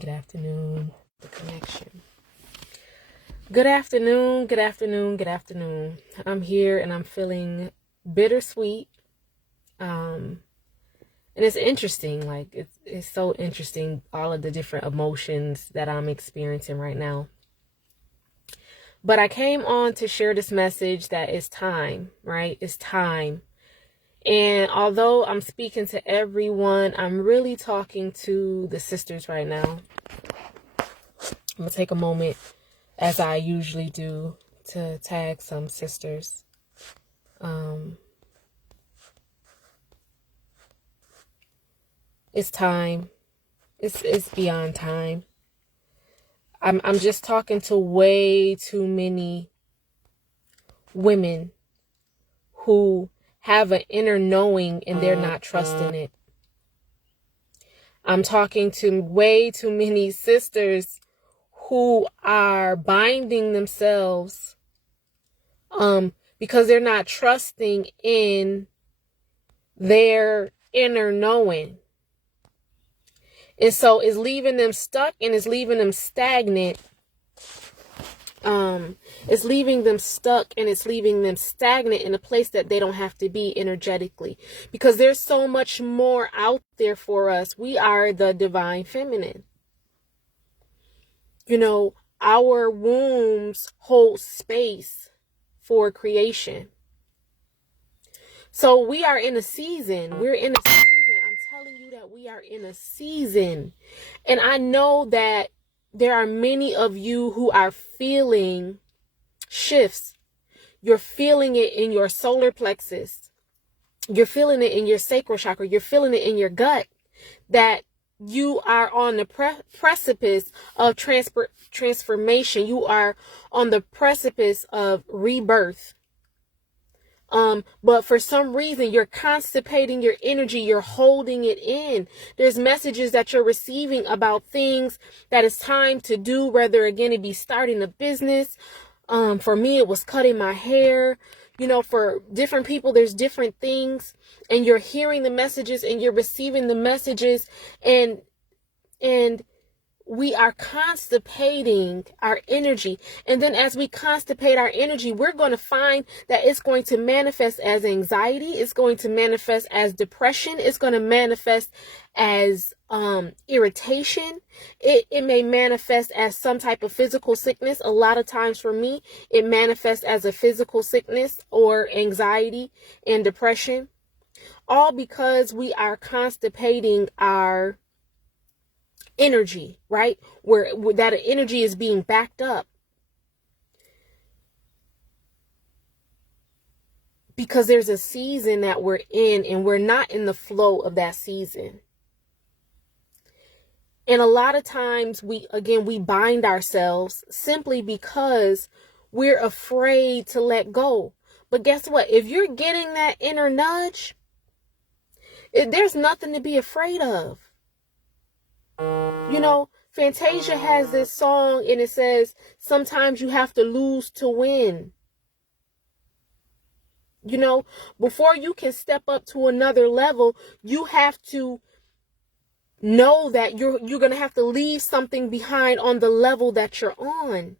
Good afternoon. The connection. Good afternoon. Good afternoon. Good afternoon. I'm here and I'm feeling bittersweet. And it's interesting. Like it's so interesting. All of the different emotions that I'm experiencing right now. But I came on to share this message that it's time, right? It's time. And although I'm speaking to everyone, I'm really talking to the sisters right now. I'm going to take a moment, as I usually do, to tag some sisters. It's time. It's beyond time. I'm just talking to way too many women who have an inner knowing and they're not trusting it. I'm talking to way too many sisters who are binding themselves because they're not trusting in their inner knowing. And so it's leaving them stuck and it's leaving them stagnant. It's leaving them stuck and it's leaving them stagnant in a place that they don't have to be energetically. Because there's so much more out there for us. We are the divine feminine. You know, our wombs hold space for creation. So we are in a season. We're in a season. I'm telling you that we are in a season. And I know that there are many of you who are feeling shifts. You're feeling it in your solar plexus. You're feeling it in your sacral chakra. You're feeling it in your gut that you are on the precipice of transformation. You are on the precipice of rebirth. But for some reason, you're constipating your energy. You're holding it in. There's messages that you're receiving about things that it's time to do, whether again, it be starting a business. For me, it was cutting my hair. You know, for different people, there's different things, and you're hearing the messages and you're receiving the messages, and we are constipating our energy. And then as we constipate our energy, we're going to find that it's going to manifest as anxiety. It's going to manifest as depression. It's going to manifest as irritation. It may manifest as some type of physical sickness. A lot of times for me, it manifests as a physical sickness or anxiety and depression. All because we are constipating our energy, right? Where that energy is being backed up because there's a season that we're in and we're not in the flow of that season. And a lot of times we bind ourselves simply because we're afraid to let go. But guess what? If you're getting that inner nudge, there's nothing to be afraid of. You know, Fantasia has this song and it says, sometimes you have to lose to win. You know, before you can step up to another level, you have to know that you're going to have to leave something behind on the level that you're on.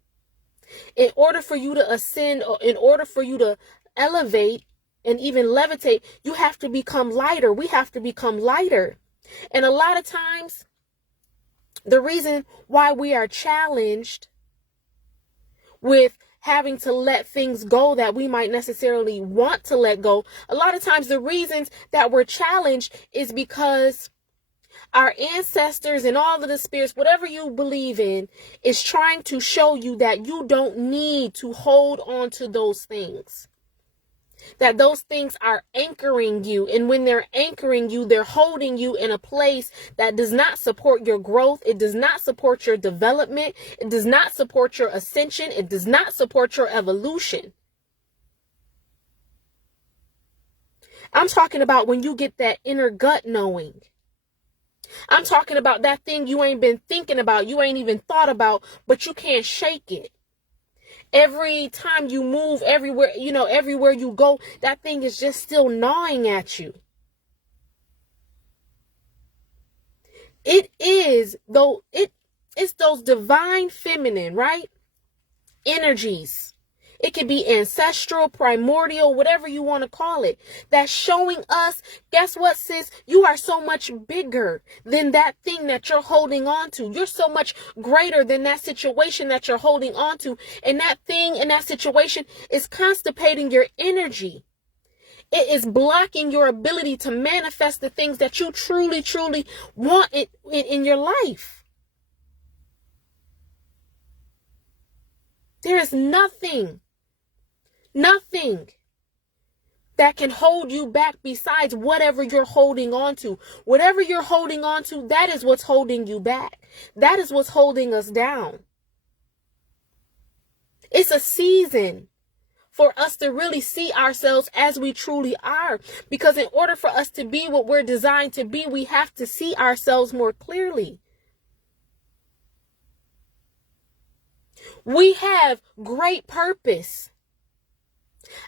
In order for you to ascend, or in order for you to elevate and even levitate, you have to become lighter. We have to become lighter. And a lot of times, the reason why we are challenged with having to let things go that we might necessarily want to let go, a lot of times the reasons that we're challenged is because our ancestors and all of the spirits, whatever you believe in, is trying to show you that you don't need to hold on to those things. That those things are anchoring you. And when they're anchoring you, they're holding you in a place that does not support your growth. It does not support your development. It does not support your ascension. It does not support your evolution. I'm talking about when you get that inner gut knowing. I'm talking about that thing you ain't been thinking about. You ain't even thought about, but you can't shake it. Every time you move, everywhere you go, that thing is just still gnawing at you. It is, though, It's those divine feminine, right? Energies. It could be ancestral, primordial, whatever you want to call it. That's showing us, guess what, sis? You are so much bigger than that thing that you're holding on to. You're so much greater than that situation that you're holding on to. And that thing and that situation is constipating your energy. It is blocking your ability to manifest the things that you truly, truly want in your life. There is nothing that can hold you back besides whatever you're holding on to. Whatever you're holding on to, that is what's holding you back. That is what's holding us down. It's a season for us to really see ourselves as we truly are. Because in order for us to be what we're designed to be, we have to see ourselves more clearly. We have great purpose.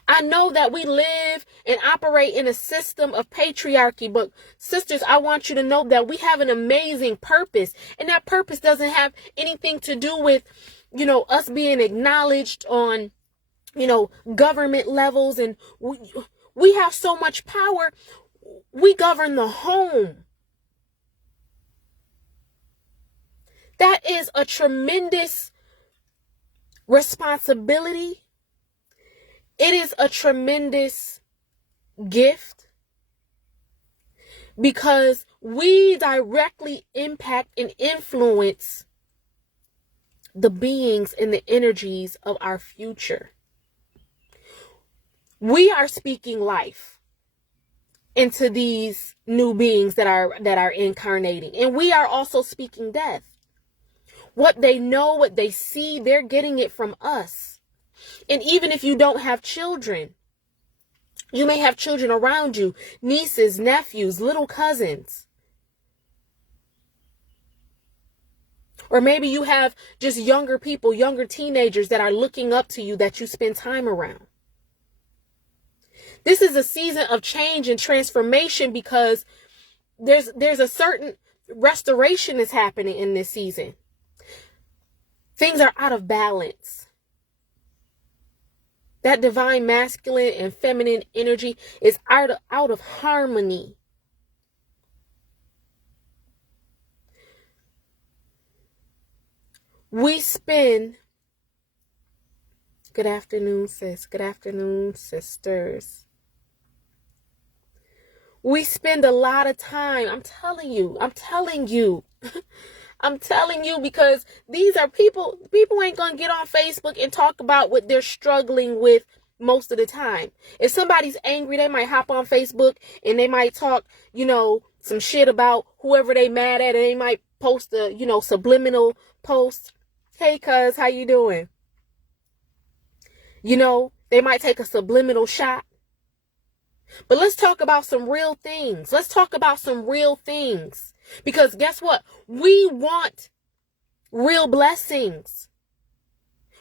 I know that we live and operate in a system of patriarchy, but sisters, I want you to know that we have an amazing purpose, and that purpose doesn't have anything to do with, us being acknowledged on, government levels, and we have so much power. We govern the home. That is a tremendous responsibility. It is a tremendous gift because we directly impact and influence the beings and the energies of our future. We are speaking life into these new beings that are incarnating, and we are also speaking death. What they know, what they see, they're getting it from us. And even if you don't have children, you may have children around you, nieces, nephews, little cousins. Or maybe you have just younger people, younger teenagers that are looking up to you that you spend time around. This is a season of change and transformation because there's a certain restoration that's happening in this season. Things are out of balance. That divine masculine and feminine energy is out of harmony. We spend, good afternoon, sis. Good afternoon, sisters. We spend a lot of time, I'm telling you, because these are people ain't going to get on Facebook and talk about what they're struggling with most of the time. If somebody's angry, they might hop on Facebook and they might talk, some shit about whoever they mad at, and they might post a, subliminal post. Hey, cuz, how you doing? They might take a subliminal shot. But let's talk about some real things. Because guess what? We want real blessings.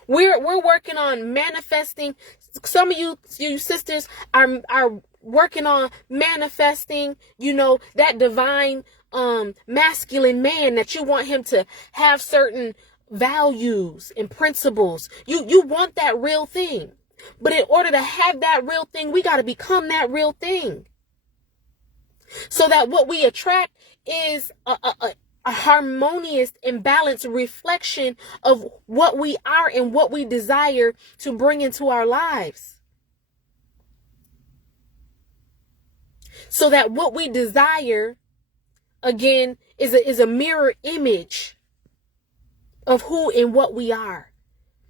We're working on manifesting. Some of you sisters are working on manifesting, that divine masculine man that you want him to have certain values and principles. You want that real thing. But in order to have that real thing, we got to become that real thing. So that what we attract is a harmonious and balanced reflection of what we are and what we desire to bring into our lives. So that what we desire, again, is a mirror image of who and what we are,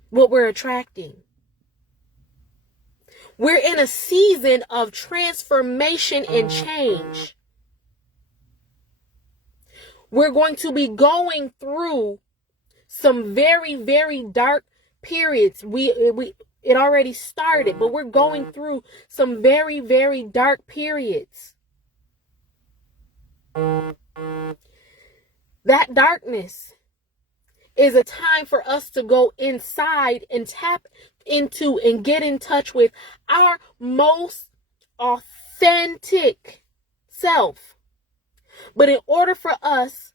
what we're attracting. We're in a season of transformation and change. We're going to be going through some very, very dark periods. It already started, but we're going through some very, very dark periods. That darkness is a time for us to go inside and tap into and get in touch with our most authentic self. But in order for us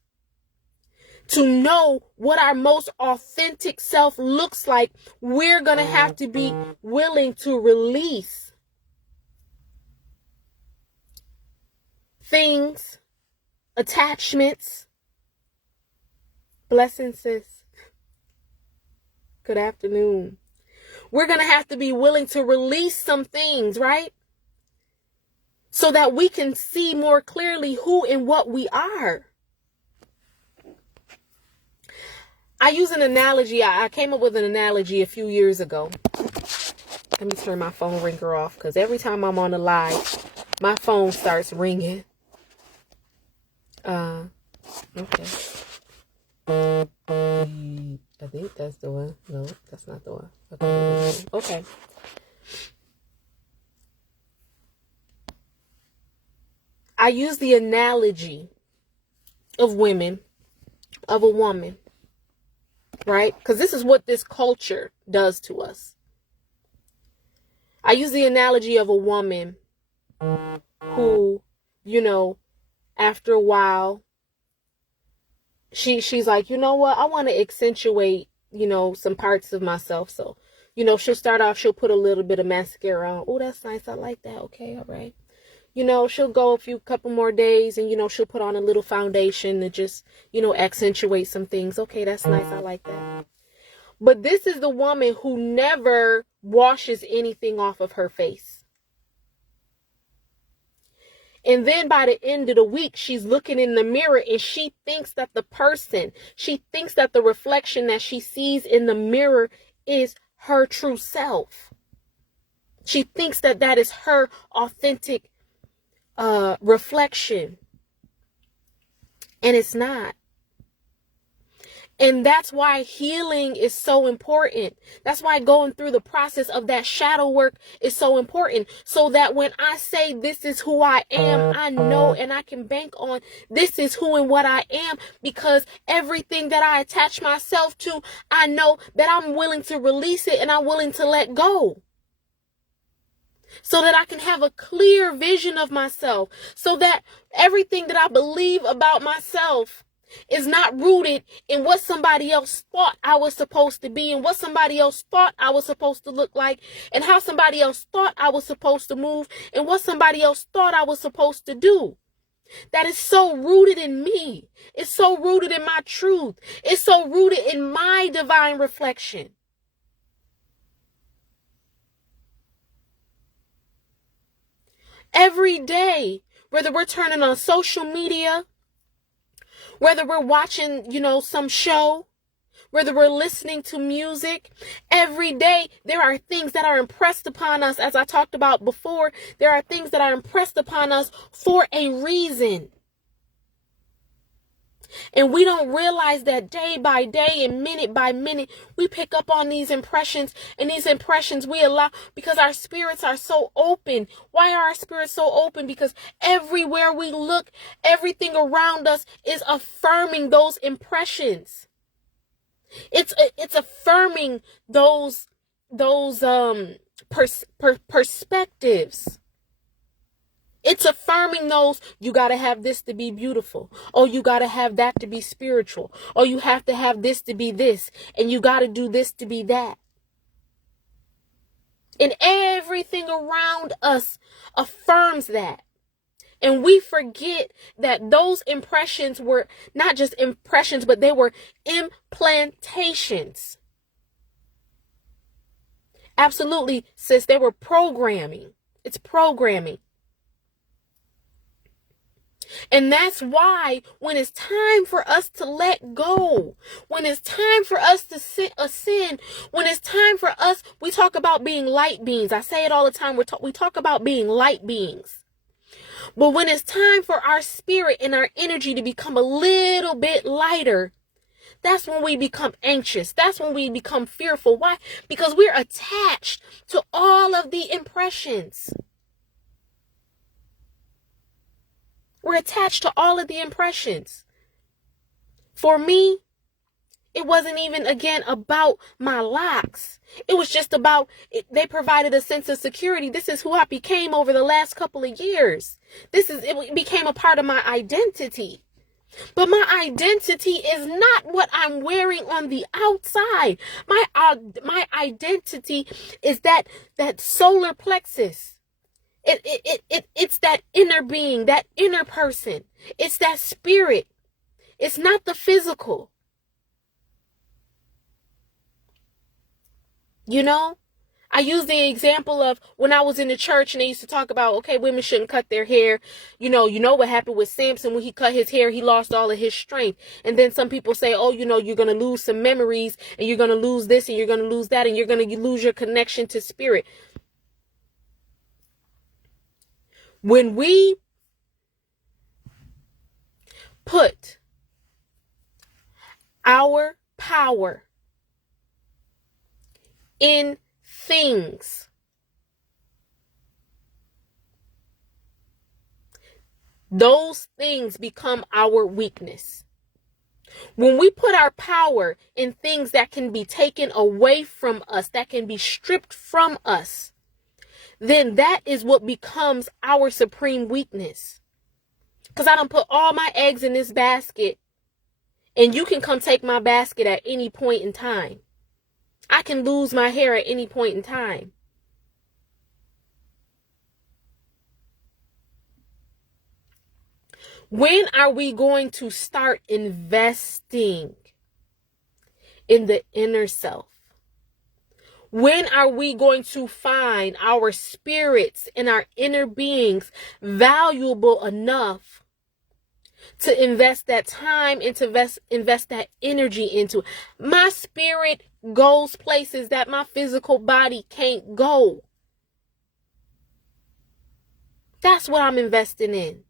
To know what our most authentic self looks like, we're going to have to be willing to release things, attachments. Blessings, sis. Good afternoon. We're going to have to be willing to release some things, right? So that we can see more clearly who and what we are. I use an analogy. I came up with an analogy a few years ago. Let me turn my phone ringer off, because every time I'm on the live, my phone starts ringing. Okay. I think that's the one. No, that's not the one. Okay. I use the analogy of women, of a woman, right? Because this is what this culture does to us. I use the analogy of a woman who, after a while, she's like, you know what? I want to accentuate, some parts of myself. So, she'll start off, she'll put a little bit of mascara on. Oh, that's nice. I like that. Okay. All right. She'll go a couple more days and, she'll put on a little foundation to just, accentuate some things. Okay. That's nice. I like that. But this is the woman who never washes anything off of her face. And then by the end of the week, she's looking in the mirror and she thinks that the reflection that she sees in the mirror is her true self. She thinks that that is her authentic reflection. And it's not. And that's why healing is so important. That's why going through the process of that shadow work is so important. So that when I say this is who I am, I know and I can bank on this is who and what I am, because everything that I attach myself to, I know that I'm willing to release it and I'm willing to let go. So that I can have a clear vision of myself. So that everything that I believe about myself is not rooted in what somebody else thought I was supposed to be, and what somebody else thought I was supposed to look like, and how somebody else thought I was supposed to move, and what somebody else thought I was supposed to do. That is so rooted in me. It's so rooted in my truth. It's so rooted in my divine reflection. Every day, whether we're turning on social media, whether we're watching, some show, whether we're listening to music, every day there are things that are impressed upon us. As I talked about before, there are things that are impressed upon us for a reason. And we don't realize that day by day and minute by minute, we pick up on these impressions, and these impressions we allow because our spirits are so open. Why are our spirits so open? Because everywhere we look, everything around us is affirming those impressions. It's affirming those perspectives. It's affirming those, you got to have this to be beautiful. Or you got to have that to be spiritual. Or you have to have this to be this. And you got to do this to be that. And everything around us affirms that. And we forget that those impressions were not just impressions, but they were implantations. Absolutely, sis, they were programming. It's programming. And that's why when it's time for us to let go, when it's time for us to ascend, when it's time for us, we talk about being light beings. I say it all the time. We talk about being light beings. But when it's time for our spirit and our energy to become a little bit lighter, that's when we become anxious. That's when we become fearful. Why? Because we're attached to all of the impressions. We're attached to all of the impressions. For me, it wasn't even, again, about my locks. It was just about, they provided a sense of security. This is who I became over the last couple of years. It became a part of my identity. But my identity is not what I'm wearing on the outside. My identity is that solar plexus. It's that inner being, that inner person. It's that spirit. It's not the physical. You know? I use the example of when I was in the church and they used to talk about, okay, women shouldn't cut their hair. You know what happened with Samson when he cut his hair, he lost all of his strength. And then some people say, oh, you're going to lose some memories and you're going to lose this and you're going to lose that and you're going to lose your connection to spirit. When we put our power in things, those things become our weakness. When we put our power in things that can be taken away from us, that can be stripped from us, then that is what becomes our supreme weakness. Because I don't put all my eggs in this basket and you can come take my basket at any point in time. I can lose my hair at any point in time. When are we going to start investing in the inner self? When are we going to find our spirits and our inner beings valuable enough to invest that time and to invest that energy into? My spirit goes places that my physical body can't go. That's what I'm investing in.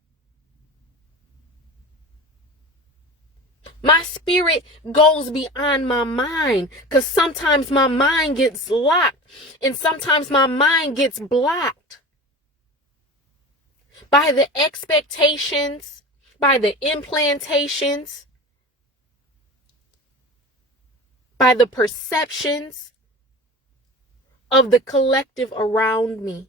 My spirit goes beyond my mind because sometimes my mind gets locked and sometimes my mind gets blocked by the expectations, by the implantations, by the perceptions of the collective around me.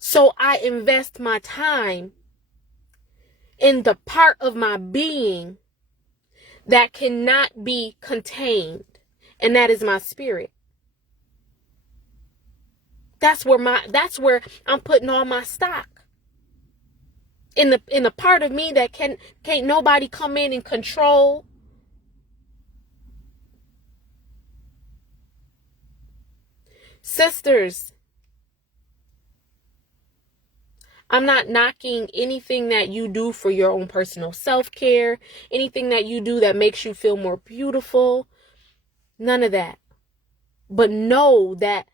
So I invest my time in the part of my being that cannot be contained, and that is my spirit. That's where I'm putting all my stock. In the part of me that can't nobody come in and control. Sisters, I'm not knocking anything that you do for your own personal self-care, anything that you do that makes you feel more beautiful. None of that. But know that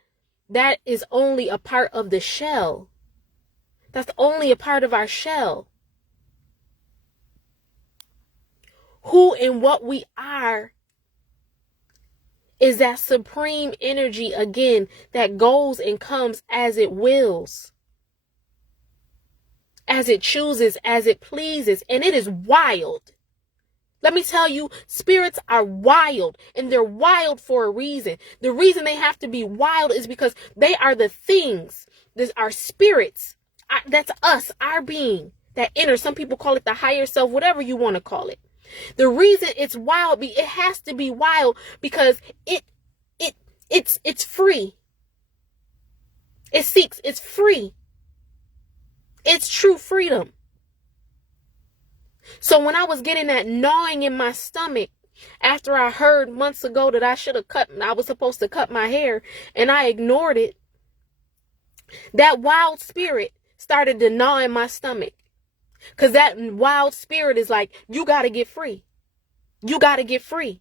that is only a part of the shell. That's only a part of our shell. Who and what we are is that supreme energy, again, that goes and comes as it wills, as it chooses, as it pleases. And it is wild. Let me tell you, spirits are wild, and they're wild for a reason. The reason they have to be wild is because they are the things, our spirits. That's us, our being, that inner. Some people call it the higher self, whatever you want to call it. The reason it's wild, it has to be wild because it's free. It's free. It's true freedom. So when I was getting that gnawing in my stomach after I heard months ago that I was supposed to cut my hair and I ignored it, that wild spirit started to gnaw in my stomach. Because that wild spirit is like, you got to get free. You got to get free.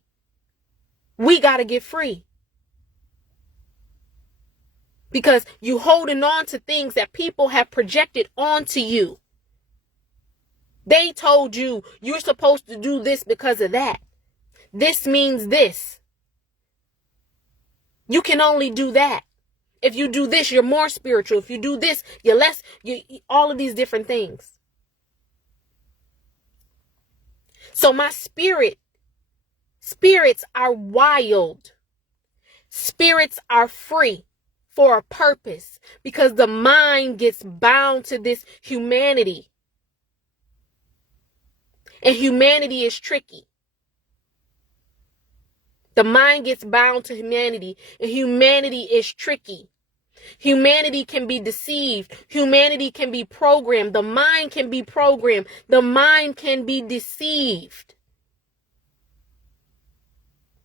We got to get free. Because you holding on to things that people have projected onto you. They told you you're supposed to do this because of that. This means this. You can only do that. If you do this, you're more spiritual. If you do this, you're less. All of these different things. So my spirits are wild. Spirits are free. for a purpose, because the mind gets bound to this humanity. And humanity is tricky. The mind gets bound to humanity, and humanity is tricky. Humanity can be deceived. Humanity can be programmed. The mind can be programmed. The mind can be deceived.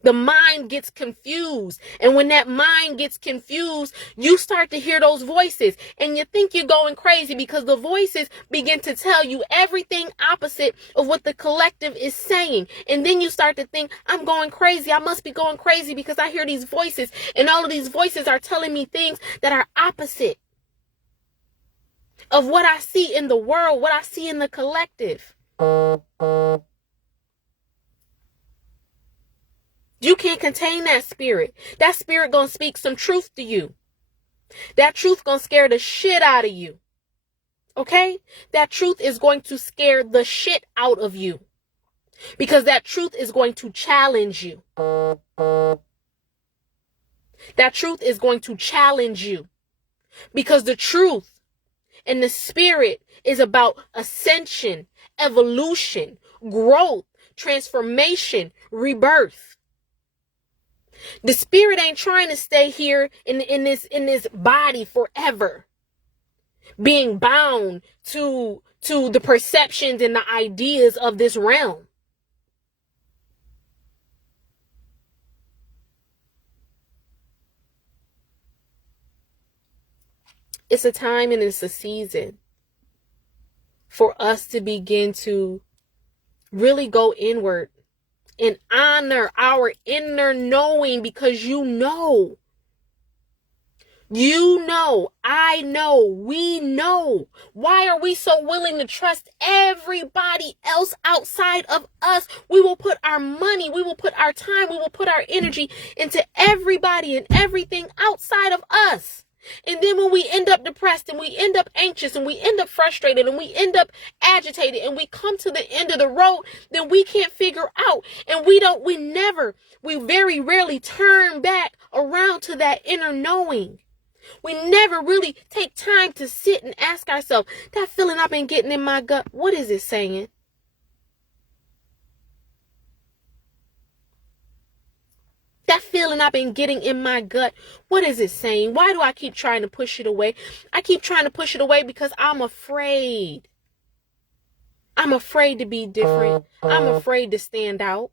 The mind gets confused. And when that mind gets confused, you start to hear those voices. And you think you're going crazy because the voices begin to tell you everything opposite of what the collective is saying. And then you start to think, I'm going crazy. I must be going crazy because I hear these voices. And all of these voices are telling me things that are opposite of what I see in the world, what I see in the collective. You can't contain that spirit. That spirit gonna speak some truth to you. That truth gonna scare the shit out of you. Okay? That truth is going to scare the shit out of you. Because that truth is going to challenge you. That truth is going to challenge you. Because the truth and the spirit is about ascension, evolution, growth, transformation, rebirth. The spirit ain't trying to stay here in this body forever, being bound to the perceptions and the ideas of this realm. It's a time and it's a season for us to begin to really go inward and honor our inner knowing, because you know, I know, we know. Why are we so willing to trust everybody else outside of us? We will put our money, we will put our time, we will put our energy into everybody and everything outside of us. And then when we end up depressed and we end up anxious and we end up frustrated and we end up agitated and we come to the end of the road, then we can't figure out. And we very rarely turn back around to that inner knowing. We never really take time to sit and ask ourselves, that feeling I've been getting in my gut, what is it saying? That feeling I've been getting in my gut, what is it saying? Why do I keep trying to push it away? I keep trying to push it away because I'm afraid. I'm afraid to be different. I'm afraid to stand out.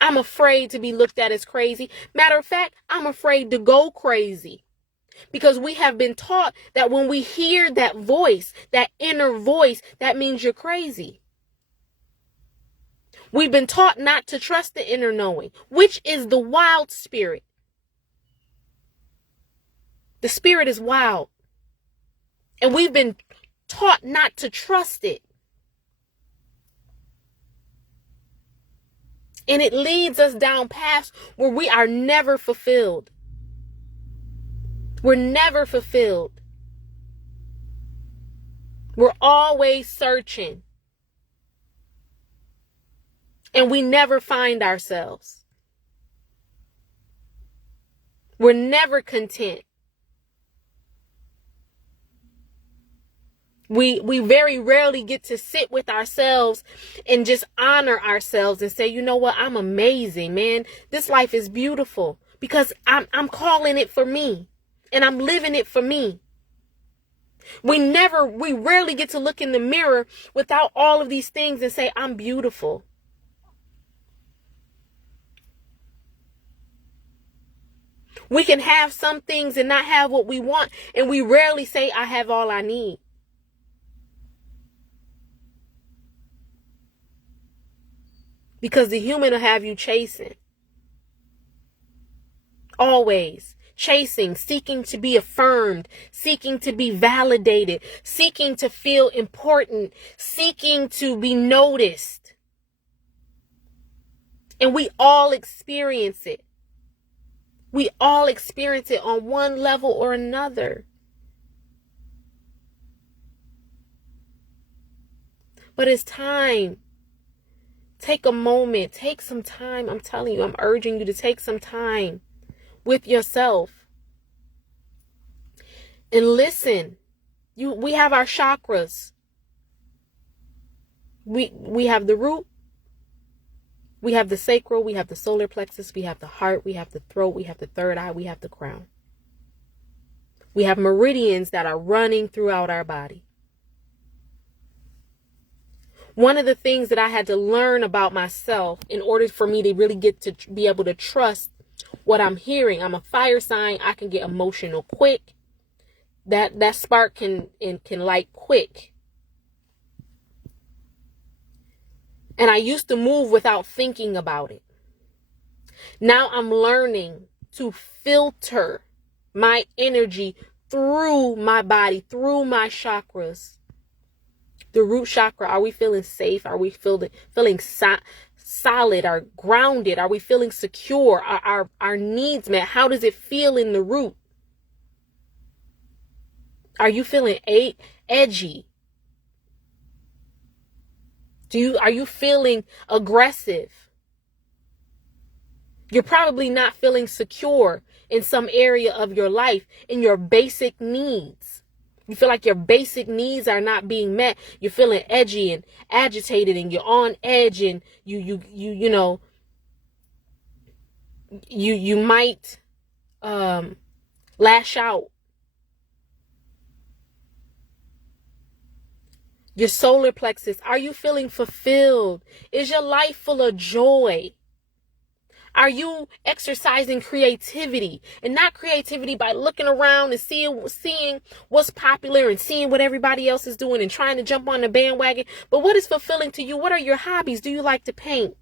I'm afraid to be looked at as crazy. Matter of fact, I'm afraid to go crazy. Because we have been taught that when we hear that voice, that inner voice, that means you're crazy. We've been taught not to trust the inner knowing, which is the wild spirit. The spirit is wild. And we've been taught not to trust it. And it leads us down paths where we are never fulfilled. We're never fulfilled. We're always searching. And we never find ourselves. We're never content. We very rarely get to sit with ourselves and just honor ourselves and say, you know what, I'm amazing, man. This life is beautiful because I'm calling it for me and I'm living it for me. We rarely get to look in the mirror without all of these things and say, I'm beautiful. We can have some things and not have what we want, and we rarely say, I have all I need. Because the human will have you chasing. Always. Chasing, seeking to be affirmed, seeking to be validated, seeking to feel important, seeking to be noticed. And we all experience it. We all experience it on one level or another. But it's time Take a moment, take some time. I'm telling you, I'm urging you to take some time with yourself and listen. We have our chakras. We have the root, we have the sacral, we have the solar plexus, we have the heart, we have the throat, we have the third eye, we have the crown. We have meridians that are running throughout our body. One of the things that I had to learn about myself in order for me to really get to be able to trust what I'm hearing. I'm a fire sign. I can get emotional quick. That spark can light quick. And I used to move without thinking about it. Now I'm learning to filter my energy through my body, through my chakras. The root chakra, are we feeling safe? Are we feeling solid or grounded? Are we feeling secure? Are our needs met? How does it feel in the root? Are you feeling edgy? Are you feeling aggressive? You're probably not feeling secure in some area of your life in your basic needs. You feel like your basic needs are not being met. You're feeling edgy and agitated and you're on edge and you might lash out. Your solar plexus, are you feeling fulfilled? Is your life full of joy? Are you exercising creativity? And not creativity by looking around and seeing what's popular and seeing what everybody else is doing and trying to jump on the bandwagon. But what is fulfilling to you? What are your hobbies? Do you like to paint?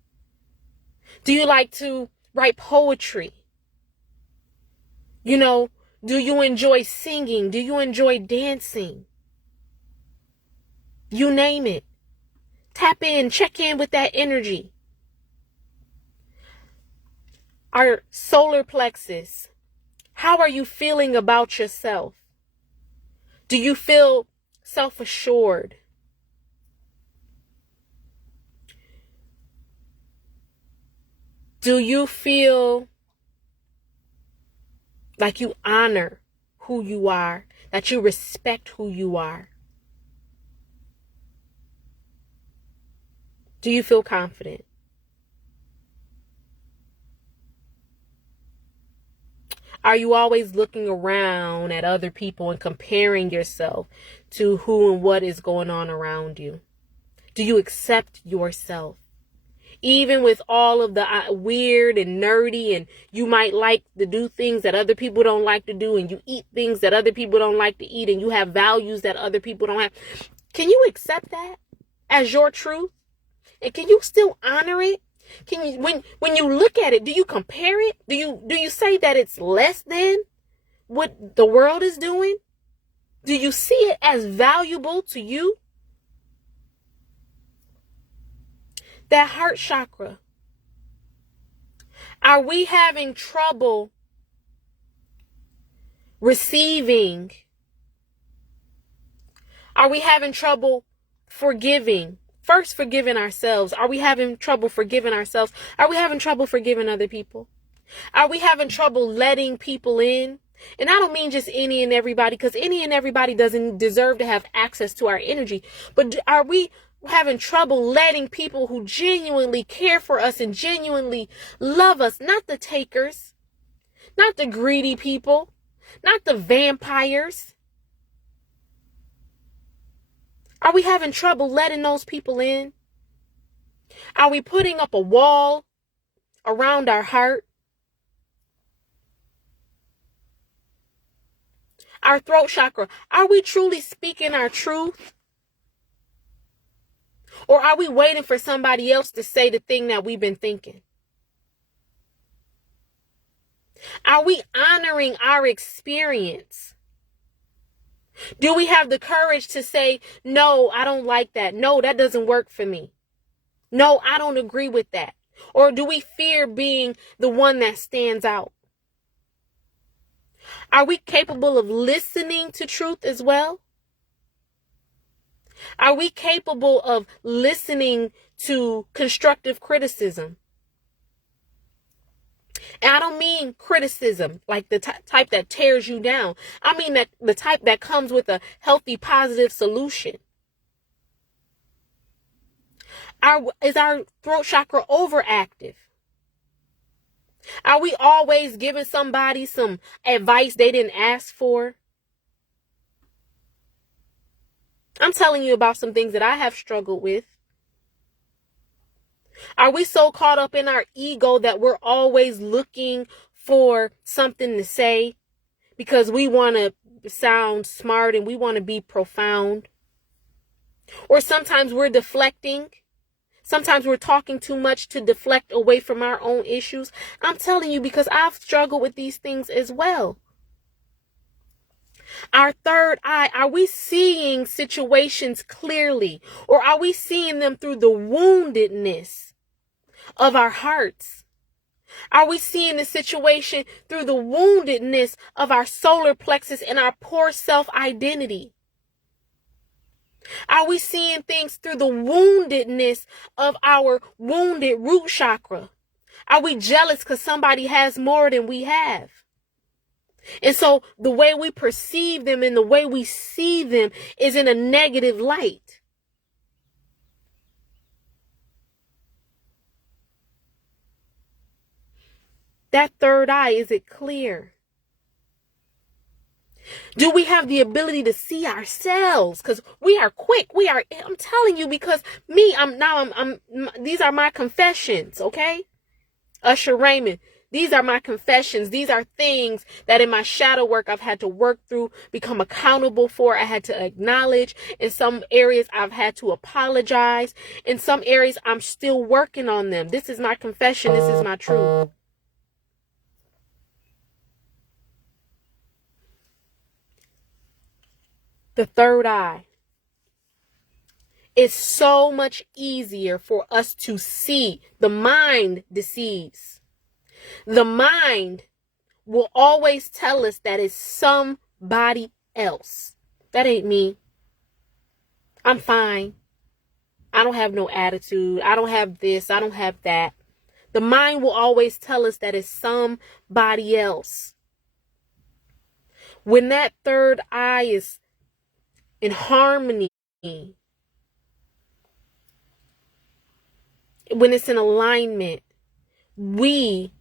Do you like to write poetry? Do you enjoy singing? Do you enjoy dancing? You name it. Tap in, check in with that energy. Our solar plexus. How are you feeling about yourself? Do you feel self-assured? Do you feel like you honor who you are, that you respect who you are? Do you feel confident? Are you always looking around at other people and comparing yourself to who and what is going on around you? Do you accept yourself? Even with all of the weird and nerdy, and you might like to do things that other people don't like to do, and you eat things that other people don't like to eat, and you have values that other people don't have. Can you accept that as your truth? And can you still honor it? Can you, when you look at it, do you compare it? Do you say that it's less than what the world is doing? Do you see it as valuable to you? That heart chakra. Are we having trouble receiving? Are we having trouble forgiving? First, forgiving ourselves. Are we having trouble forgiving ourselves? Are we having trouble forgiving other people? Are we having trouble letting people in? And I don't mean just any and everybody, because any and everybody doesn't deserve to have access to our energy. But are we having trouble letting people who genuinely care for us and genuinely love us, not the takers, not the greedy people, not the vampires? Are we having trouble letting those people in? Are we putting up a wall around our heart? Our throat chakra, are we truly speaking our truth? Or are we waiting for somebody else to say the thing that we've been thinking? Are we honoring our experience? Do we have the courage to say, no, I don't like that. No, that doesn't work for me. No, I don't agree with that. Or do we fear being the one that stands out? Are we capable of listening to truth as well? Are we capable of listening to constructive criticism? And I don't mean criticism like the type that tears you down. I mean that the type that comes with a healthy, positive solution. Is our throat chakra overactive? Are we always giving somebody some advice they didn't ask for? I'm telling you about some things that I have struggled with. Are we so caught up in our ego that we're always looking for something to say because we want to sound smart and we want to be profound? Or sometimes we're deflecting. Sometimes we're talking too much to deflect away from our own issues. I'm telling you because I've struggled with these things as well. Our third eye, are we seeing situations clearly? Or are we seeing them through the woundedness of our hearts? Are we seeing the situation through the woundedness of our solar plexus and our poor self-identity? Are we seeing things through the woundedness of our wounded root chakra? Are we jealous because somebody has more than we have? And so the way we perceive them and the way we see them is in a negative light. That third eye, is it clear? Do we have the ability to see ourselves? Because we are quick. I'm telling you, because these are my confessions, okay? Usher Raymond, these are my confessions. These are things that in my shadow work I've had to work through, become accountable for. I had to acknowledge. In some areas I've had to apologize. In some areas I'm still working on them. This is my confession. This is my truth. The third eye. It's so much easier for us to see. The mind deceives. The mind will always tell us that it's somebody else. That ain't me. I'm fine. I don't have no attitude. I don't have this. I don't have that. The mind will always tell us that it's somebody else. When that third eye is in harmony, when it's in alignment, we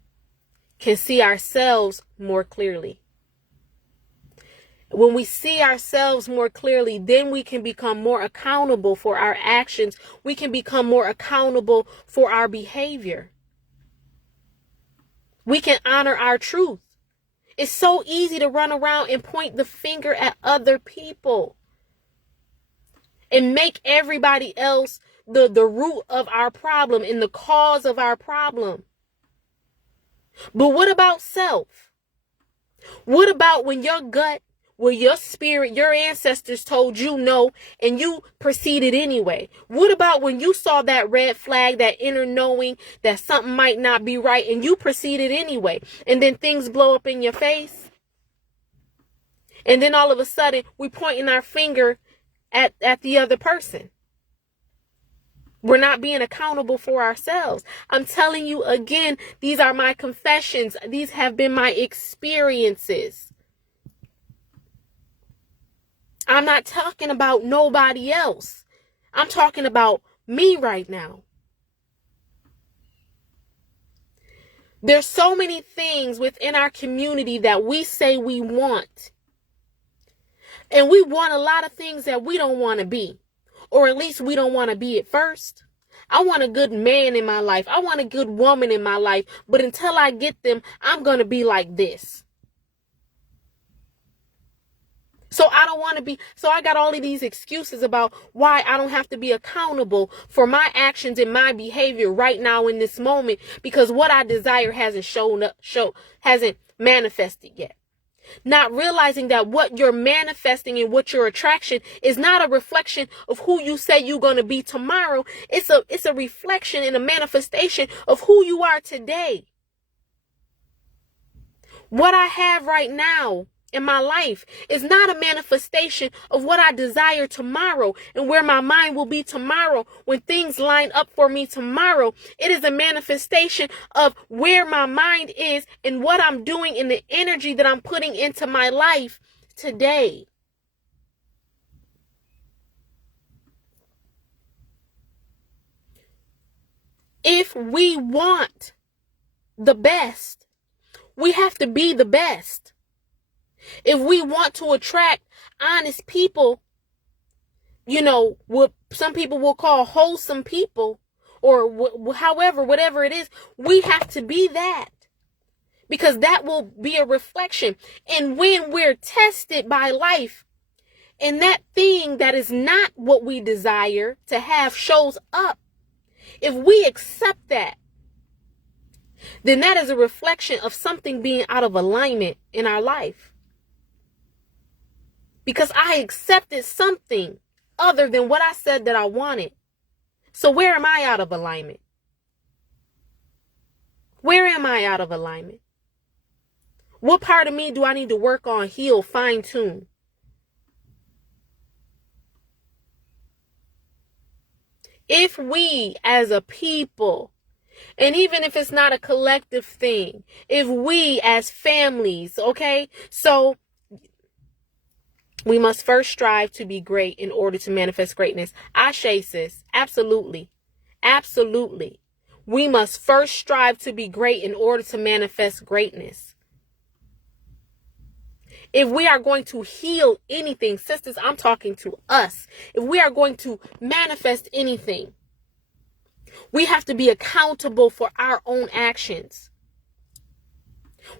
can see ourselves more clearly. When we see ourselves more clearly, then we can become more accountable for our actions. We can become more accountable for our behavior. We can honor our truth. It's so easy to run around and point the finger at other people and make everybody else the root of our problem and the cause of our problem. But what about self? What about when your gut, when your spirit, your ancestors told you no and you proceeded anyway? What about when you saw that red flag, that inner knowing that something might not be right and you proceeded anyway? And then things blow up in your face. And then all of a sudden we're pointing our finger at the other person. We're not being accountable for ourselves. I'm telling you again, these are my confessions. These have been my experiences. I'm not talking about nobody else. I'm talking about me right now. There's so many things within our community that we say we want. And we want a lot of things that we don't want to be. Or at least we don't want to be at first. I want a good man in my life. I want a good woman in my life. But until I get them, I'm going to be like this. So I don't want to be. So I got all of these excuses about why I don't have to be accountable for my actions and my behavior right now in this moment. Because what I desire hasn't hasn't manifested yet. Not realizing that what you're manifesting and what your attraction is not a reflection of who you say you're going to be tomorrow. It's a reflection and a manifestation of who you are today. What I have right now in my life is not a manifestation of what I desire tomorrow and where my mind will be tomorrow when things line up for me tomorrow. It is a manifestation of where my mind is and what I'm doing and the energy that I'm putting into my life today. If we want the best, we have to be the best. If we want to attract honest people, what some people will call wholesome people, or whatever it is, we have to be that. Because that will be a reflection. And when we're tested by life, and that thing that is not what we desire to have shows up, if we accept that, then that is a reflection of something being out of alignment in our life. Because I accepted something other than what I said that I wanted. So where am I out of alignment? Where am I out of alignment? What part of me do I need to work on, heal, fine tune? If we as a people, and even if it's not a collective thing, if we as families, okay, so we must first strive to be great in order to manifest greatness. Ashe, sis. Absolutely. Absolutely. We must first strive to be great in order to manifest greatness. If we are going to heal anything, sisters, I'm talking to us. If we are going to manifest anything, we have to be accountable for our own actions.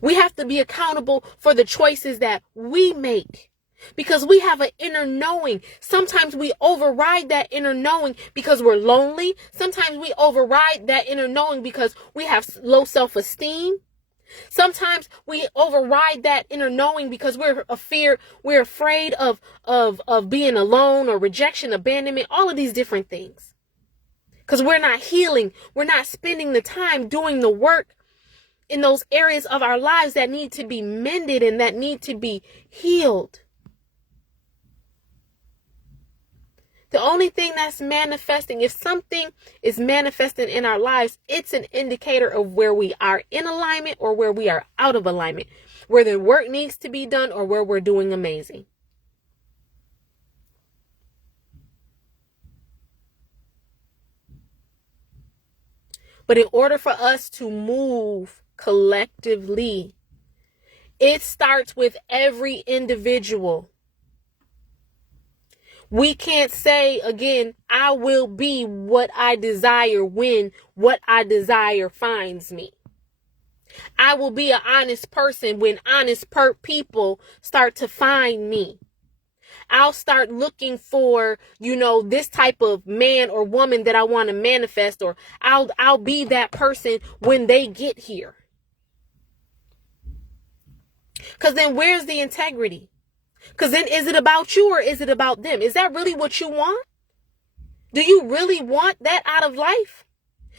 We have to be accountable for the choices that we make. Because we have an inner knowing. Sometimes we override that inner knowing because we're lonely. Sometimes we override that inner knowing because we have low self-esteem. Sometimes we override that inner knowing because we're afraid of being alone or rejection, abandonment, all of these different things. Because we're not healing. We're not spending the time doing the work in those areas of our lives that need to be mended and that need to be healed. The only thing that's manifesting, if something is manifesting in our lives, it's an indicator of where we are in alignment or where we are out of alignment, where the work needs to be done or where we're doing amazing. But in order for us to move collectively, it starts with every individual. We can't say, again, I will be what I desire when what I desire finds me. I will be an honest person when honest people start to find me. I'll start looking for, this type of man or woman that I want to manifest, or I'll be that person when they get here. Because then where's the integrity? Because then is it about you or is it about them? Is that really what you want? Do you really want that out of life?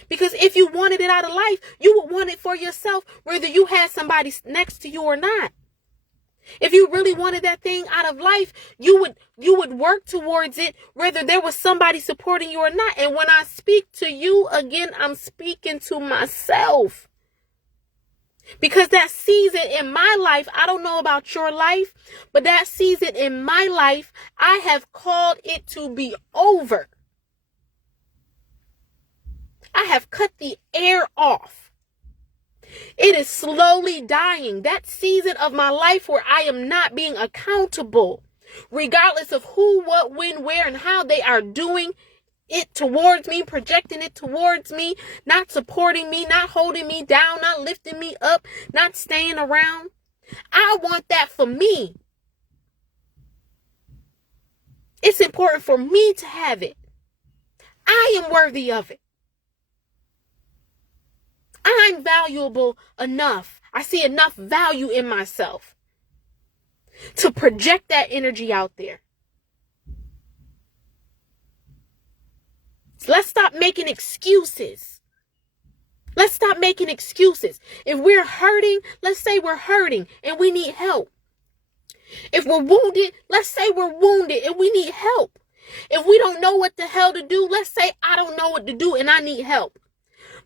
Because if you wanted it out of life, you would want it for yourself, whether you had somebody next to you or not. If you really wanted that thing out of life, you would work towards it, whether there was somebody supporting you or not. And when I speak to you, again, I'm speaking to myself. Because that season in my life, I don't know about your life, but that season in my life, I have called it to be over. I have cut the air off. It is slowly dying. That season of my life where I am not being accountable, regardless of who, what, when, where, and how they are doing it towards me, projecting it towards me, not supporting me, not holding me down, not lifting me up, not staying around. I want that for me. It's important for me to have it. I am worthy of it. I'm valuable enough. I see enough value in myself to project that energy out there. Let's stop making excuses. Let's stop making excuses. If we're hurting, let's say we're hurting and we need help. If we're wounded, let's say we're wounded and we need help. If we don't know what the hell to do, let's say I don't know what to do and I need help.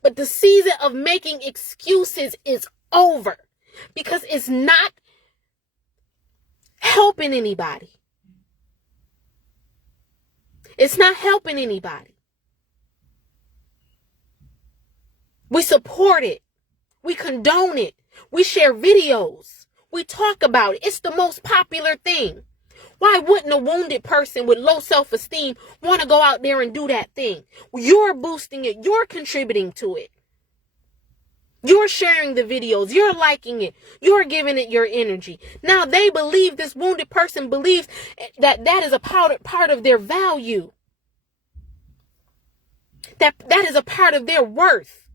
But the season of making excuses is over because it's not helping anybody. It's not helping anybody. We support it. We condone it. We share videos. We talk about it. It's the most popular thing. Why wouldn't a wounded person with low self-esteem want to go out there and do that thing? You're boosting it. You're contributing to it. You're sharing the videos. You're liking it. You're giving it your energy. Now they believe, this wounded person believes that that is a part of their value. That is a part of their worth.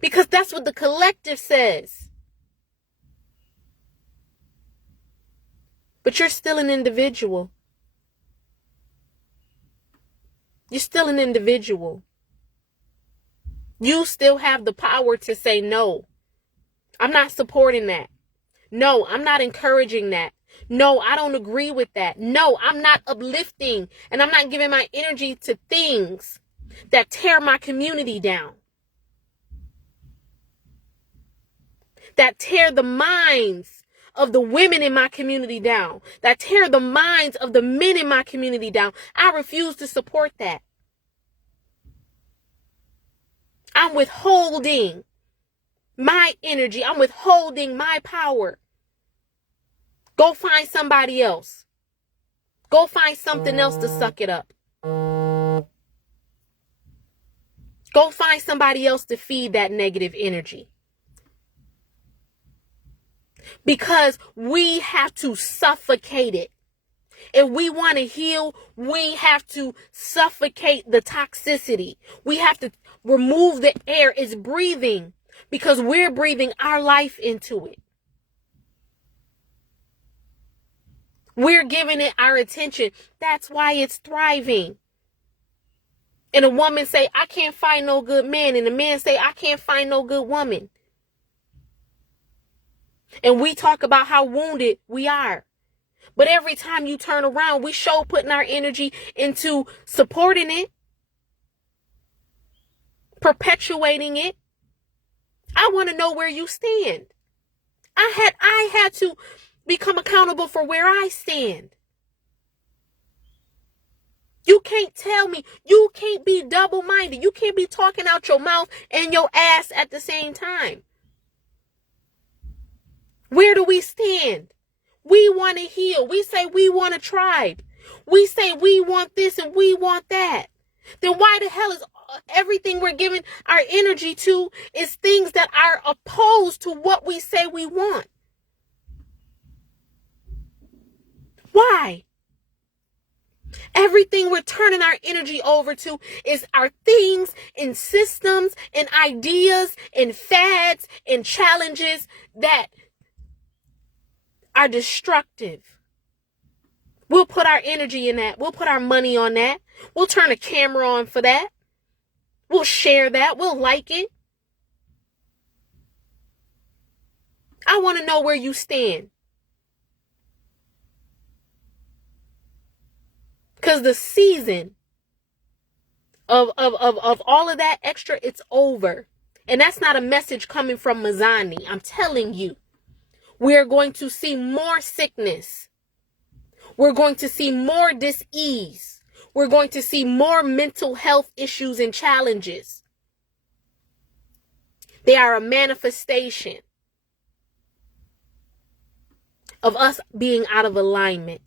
Because that's what the collective says. But you're still an individual. You're still an individual. You still have the power to say no. I'm not supporting that. No, I'm not encouraging that. No, I don't agree with that. No, I'm not uplifting and I'm not giving my energy to things that tear my community down. That tear the minds of the women in my community down. That tear the minds of the men in my community down. I refuse to support that. I'm withholding my energy. I'm withholding my power. Go find somebody else. Go find something else to suck it up. Go find somebody else to feed that negative energy. Because we have to suffocate it. If we want to heal, we have to suffocate the toxicity. We have to remove the air it's breathing because we're breathing our life into it. We're giving it our attention. That's why it's thriving. And a woman say, I can't find no good man. And a man say, I can't find no good woman. And we talk about how wounded we are. But every time you turn around, we show putting our energy into supporting it, perpetuating it. I want to know where you stand. I had to become accountable for where I stand. You can't tell me. You can't be double-minded. You can't be talking out your mouth and your ass at the same time. Where do we stand? We want to heal. We say we want a tribe. We say we want this and we want that. Then why the hell is everything we're giving our energy to is things that are opposed to what we say we want? Why? Everything we're turning our energy over to is our things and systems and ideas and fads and challenges that are destructive. We'll put our energy in that. We'll put our money on that. We'll turn a camera on for that. We'll share that. We'll like it. I want to know where you stand. Because the season of all of that extra, it's over. And that's not a message coming from Mizah'ni. I'm telling you. We're going to see more sickness. We're going to see more dis-ease. We're going to see more mental health issues and challenges. They are a manifestation of us being out of alignment.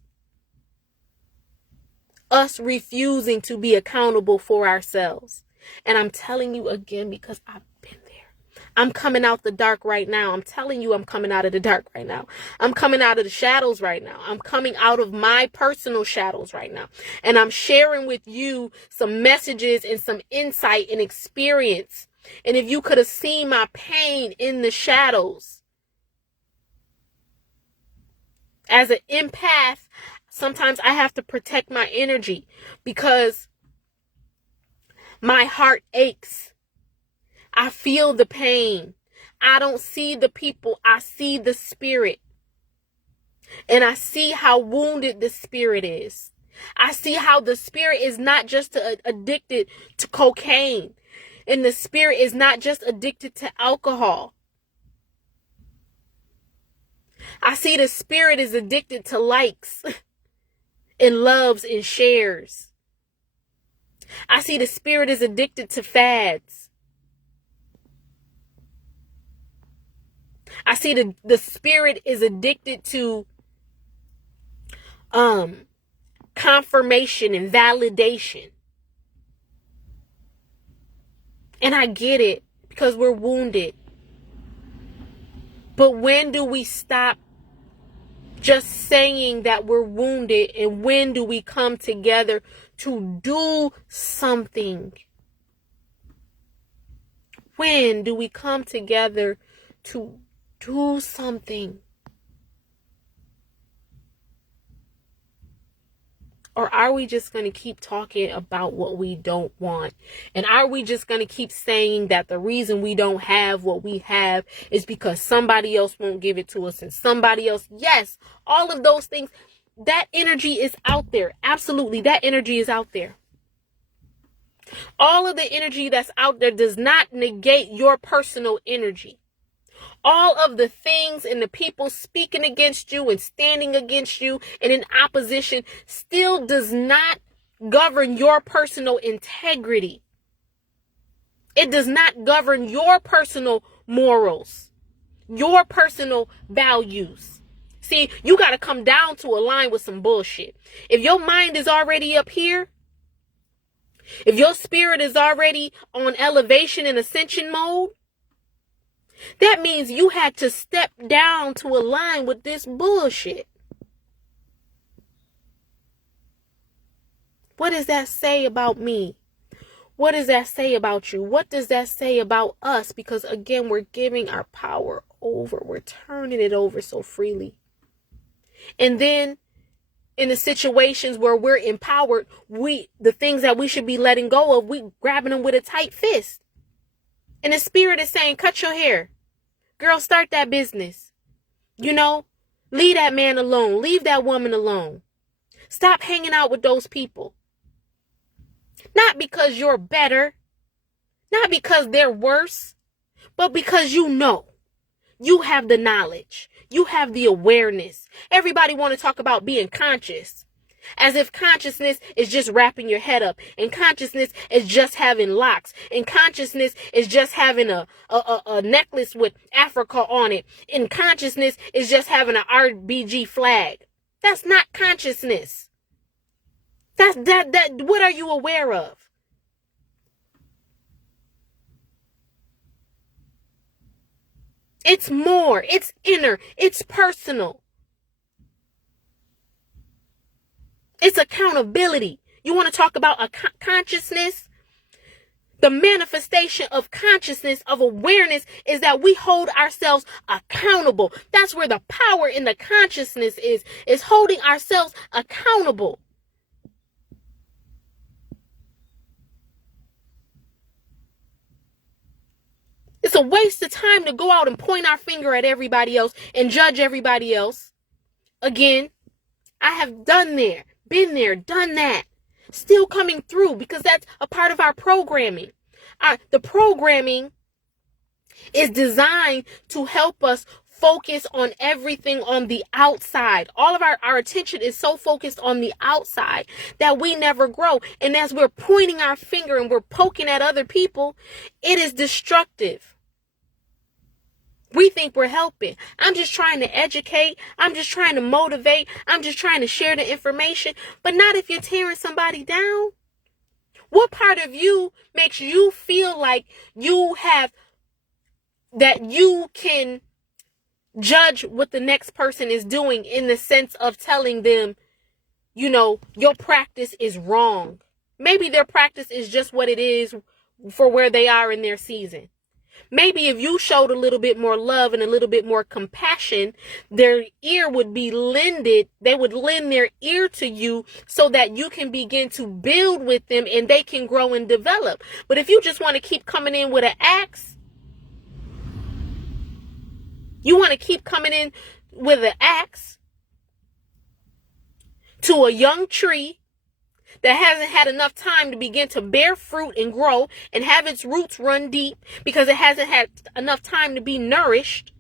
Us refusing to be accountable for ourselves. And I'm telling you again because I've been there. I'm coming out the dark right now. I'm telling you I'm coming out of the dark right now. I'm coming out of the shadows right now. I'm coming out of my personal shadows right now. And I'm sharing with you some messages and some insight and experience. And if you could have seen my pain in the shadows. As an empath, sometimes I have to protect my energy because my heart aches. I feel the pain. I don't see the people. I see the spirit. And I see how wounded the spirit is. I see how the spirit is not just addicted to cocaine. And the spirit is not just addicted to alcohol. I see the spirit is addicted to likes and loves and shares. I see the spirit is addicted to fads. I see the spirit is addicted to confirmation and validation. And I get it, because we're wounded. But when do we stop just saying that we're wounded, and when do we come together to do something? When do we come together to do something? Or are we just going to keep talking about what we don't want? And are we just going to keep saying that the reason we don't have what we have is because somebody else won't give it to us, and somebody else? Yes, all of those things. That energy is out there. Absolutely, that energy is out there. All of the energy that's out there does not negate your personal energy. All of the things and the people speaking against you and standing against you and in opposition still does not govern your personal integrity. It does not govern your personal morals, your personal values. See, you got to come down to a line with some bullshit. If your mind is already up here, if your spirit is already on elevation and ascension mode, that means you had to step down to align with this bullshit. What does that say about me? What does that say about you? What does that say about us? Because again, we're giving our power over. We're turning it over so freely. And then in the situations where we're empowered, the things that we should be letting go of, we grabbing them with a tight fist. And the spirit is saying, cut your hair. Girl, start that business. Leave that man alone. Leave that woman alone. Stop hanging out with those people. Not because you're better. Not because they're worse. But because you have the knowledge. You have the awareness. Everybody want to talk about being conscious. As if consciousness is just wrapping your head up, and consciousness is just having locks, and consciousness is just having a necklace with Africa on it, and consciousness is just having an RBG flag. That's not consciousness. What are you aware of? It's more, it's inner, it's personal. It's accountability. You want to talk about a consciousness? The manifestation of consciousness, of awareness, is that we hold ourselves accountable. That's where the power in the consciousness is holding ourselves accountable. It's a waste of time to go out and point our finger at everybody else and judge everybody else. Again, I have been there, done that. Still coming through, because that's a part of our programming. The programming is designed to help us focus on everything on the outside. All of our attention is so focused on the outside that we never grow. And as we're pointing our finger and we're poking at other people, it is destructive. We think we're helping. I'm just trying to educate. I'm just trying to motivate. I'm just trying to share the information. But not if you're tearing somebody down. What part of you makes you feel like that you can judge what the next person is doing, in the sense of telling them, your practice is wrong? Maybe their practice is just what it is for where they are in their season. Maybe if you showed a little bit more love and a little bit more compassion, their ear would be lended. They would lend their ear to you so that you can begin to build with them and they can grow and develop. But if you just want to keep coming in with an axe, to a young tree that hasn't had enough time to begin to bear fruit and grow and have its roots run deep because it hasn't had enough time to be nourished.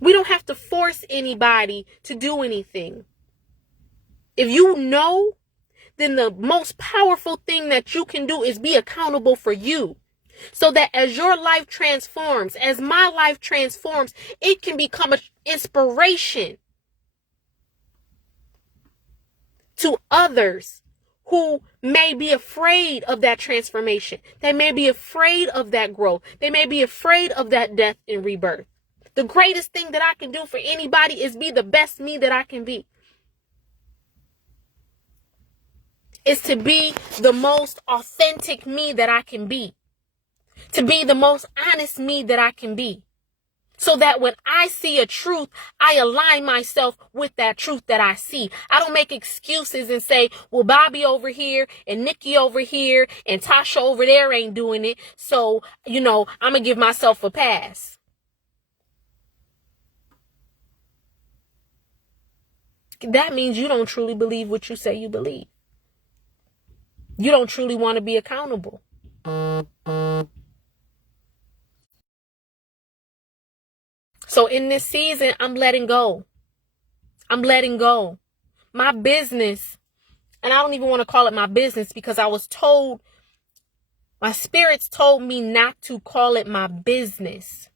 We don't have to force anybody to do anything. If you know, then the most powerful thing that you can do is be accountable for you. So that as your life transforms, as my life transforms, it can become an inspiration to others who may be afraid of that transformation. They may be afraid of that growth. They may be afraid of that death and rebirth. The greatest thing that I can do for anybody is be the best me that I can be. Is to be the most authentic me that I can be. To be the most honest me that I can be. So that when I see a truth, I align myself with that truth that I see. I don't make excuses and say, well, Bobby over here and Nikki over here and Tasha over there ain't doing it. So, I'm going to give myself a pass. That means you don't truly believe what you say you believe. You don't truly want to be accountable. So in this season, I'm letting go. I'm letting go. My business, and I don't even want to call it my business because I was told, my spirits told me not to call it my business.